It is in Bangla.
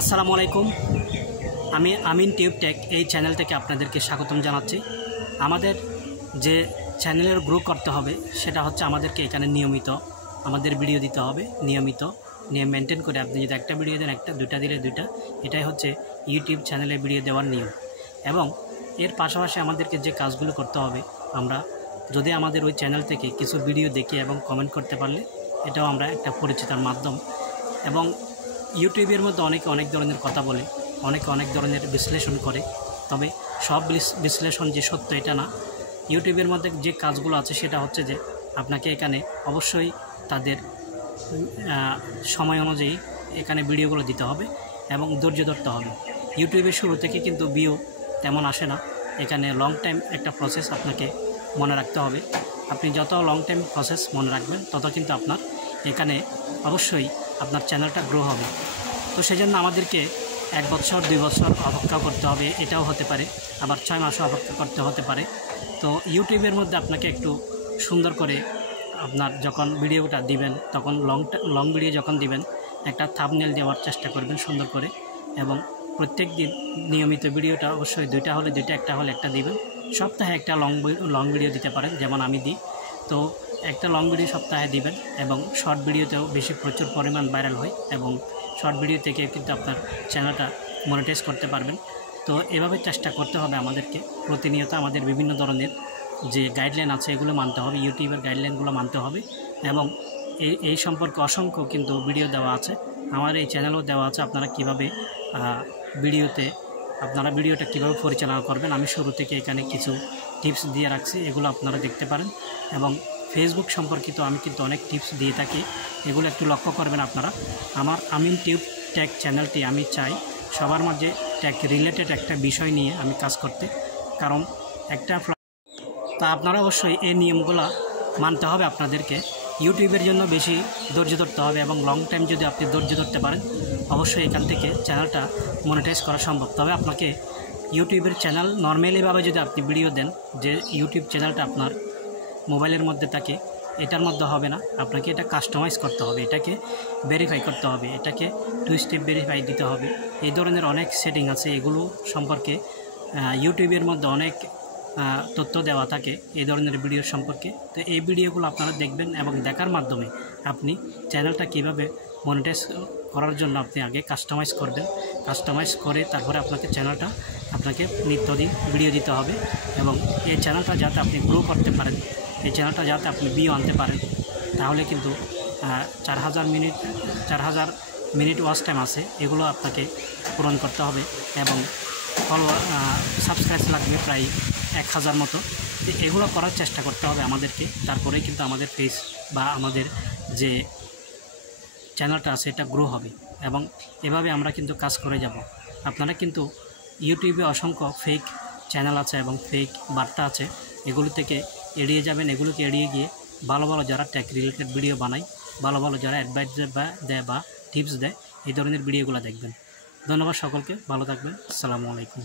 আসসালামু আলাইকুম। আমি আমিন টিউব টেক এই চ্যানেল থেকে আপনাদেরকে স্বাগতম জানাচ্ছি। আমাদের যে চ্যানেলের গ্রো করতে হবে সেটা হচ্ছে আমাদেরকে এখানে নিয়মিত আমাদের ভিডিও দিতে হবে, নিয়মিত নিয়ম মেনটেন করে আপনি যদি একটা ভিডিও দেন একটা, দুইটা দিলে দুইটা, এটাই হচ্ছে ইউটিউব চ্যানেলে ভিডিও দেওয়ার নিয়ম। এবং এর পাশাপাশি আমাদেরকে যে কাজগুলো করতে হবে, আমরা যদি আমাদের ওই চ্যানেল থেকে কিছু ভিডিও দেখি এবং কমেন্ট করতে পারলে এটাও আমরা একটা পরিচিতার মাধ্যম। এবং ইউটিউবের মধ্যে অনেকে অনেক ধরনের কথা বলে, অনেকে অনেক ধরনের বিশ্লেষণ করে, তবে সব বিশ্লেষণ যে সত্য এটা না। ইউটিউবের মধ্যে যে কাজগুলো আছে সেটা হচ্ছে যে আপনাকে এখানে অবশ্যই তাদের সময় অনুযায়ী এখানে ভিডিওগুলো দিতে হবে এবং ধৈর্য ধরতে হবে। ইউটিউবের শুরু থেকে কিন্তু ভিউ তেমন আসে না, এখানে লং টাইম একটা প্রসেস আপনাকে মনে রাখতে হবে। আপনি যত লং টাইম প্রসেস মনে রাখবেন তত কিন্তু আপনার এখানে অবশ্যই আপনার চ্যানেলটা গ্রো হবে। তো সেজন্য আমাদেরকে 1 বছর 2 বছর অপেক্ষা করতে হবে, এটাও হতে পারে, আবার 6 মাসও অপেক্ষা করতে হতে পারে। তো ইউটিউবের মধ্যে আপনাকে একটু সুন্দর করে আপনার যখন ভিডিওটা দিবেন তখন লং ভিডিও যখন দিবেন একটা থাম্বনেল দেওয়ার চেষ্টা করবেন সুন্দর করে। এবং প্রত্যেক দিন নিয়মিত ভিডিওটা অবশ্যই 2টা হলে 2টা, একটা হলে একটা দিবেন। সপ্তাহে একটা লং ভিডিও দিতে পারেন, যেমন আমি দিই। তো একটা লং ভিডিও সপ্তাহে দিবেন এবং শর্ট ভিডিওতেও প্রচুর পরিমাণ ভাইরাল হয় এবং শর্ট ভিডিও থেকে কিন্তু আপনার চ্যানেলটা মনিটাইজ করতে পারবেন। তো এভাবে চেষ্টা করতে হবে আমাদেরকে প্রতিনিয়ত। আমাদের বিভিন্ন ধরনের যে গাইডলাইন আছে এগুলো মানতে হবে, ইউটিউবের গাইডলাইনগুলো মানতে হবে। এবং এই সম্পর্কে অসংখ্য কিন্তু ভিডিও দেওয়া আছে, আমার এই চ্যানেলও দেওয়া আছে। আপনারা কীভাবে ভিডিওটা কীভাবে পরিচালনা করবেন আমি শুরু থেকে এখানে কিছু টিপস দিয়ে রাখছি, এগুলো আপনারা দেখতে পারেন। এবং ফেসবুক সম্পর্কিত আমি কিন্তু অনেক টিপস দিয়ে থাকি, এগুলো একটু লক্ষ্য করবেন আপনারা। আমার আমিন টিউব টেক চ্যানেলটি আমি চাই সবার মাঝে টেক রিলেটেড একটা বিষয় নিয়ে আমি কাজ করতে, কারণ তা আপনারা অবশ্যই এই নিয়মগুলো মানতে হবে আপনাদেরকে। ইউটিউবের জন্য বেশি ধৈর্য ধরতে হবে এবং লং টাইম যদি আপনি ধৈর্য ধরতে পারেন অবশ্যই এখান থেকে চ্যানেলটা মনিটাইজ করা সম্ভব। তবে আপনাকে ইউটিউবের চ্যানেল নর্মালিভাবে যদি আপনি ভিডিও দেন, যে ইউটিউব চ্যানেলটা আপনার মোবাইলের মধ্যে থাকে এটার মধ্যে হবে না, আপনাকে এটা কাস্টমাইজ করতে হবে, এটাকে ভেরিফাই করতে হবে, এটাকে 2 স্টেপ ভেরিফাই দিতে হবে। এই ধরনের অনেক সেটিং আছে, এগুলো সম্পর্কে ইউটিউবের মধ্যে অনেক তথ্য দেওয়া থাকে এই ধরনের ভিডিও সম্পর্কে। তো এই ভিডিওগুলো আপনারা দেখবেন এবং দেখার মাধ্যমে আপনি চ্যানেলটা কীভাবে মনিটাইজ করার জন্য আপনি আগে কাস্টমাইজ করবেন। কাস্টমাইজ করে তারপরে আপনাকে নিত্যদিন ভিডিও দিতে হবে। এবং এই চ্যানেলটা যাতে আপনি গ্রো করতে পারেন, এই চ্যানেলটা যাতে আপনি ভিউ আনতে পারেন, তাহলে কিন্তু 4000 মিনিট ওয়াচ টাইম আছে, এগুলো আপনাকে পূরণ করতে হবে। এবং সাবস্ক্রাইব লাগবে প্রায় 1000 মতো। তো এগুলো করার চেষ্টা করতে হবে আমাদেরকে, তারপরেই কিন্তু আমাদের পেজ বা আমাদের যে চ্যানেলটা আছে এটা গ্রো হবে। এবং এভাবে আমরা কিন্তু কাজ করে যাব। আপনারা কিন্তু ইউটিউবে অসংখ্য ফেক চ্যানেল আছে এবং ফেক বার্তা আছে, এগুলো থেকে এড়িয়ে যাবেন। এগুলোকে এড়িয়ে গিয়ে ভালো ভালো যারা টেক রিলেটেড ভিডিও বানায়, ভালো ভালো যারা অ্যাডভাইস দেয় বা টিপস দেয়, এই ধরনের ভিডিওগুলো দেখবেন। ধন্যবাদ সকলকে, ভালো থাকবেন। আসসালামু আলাইকুম।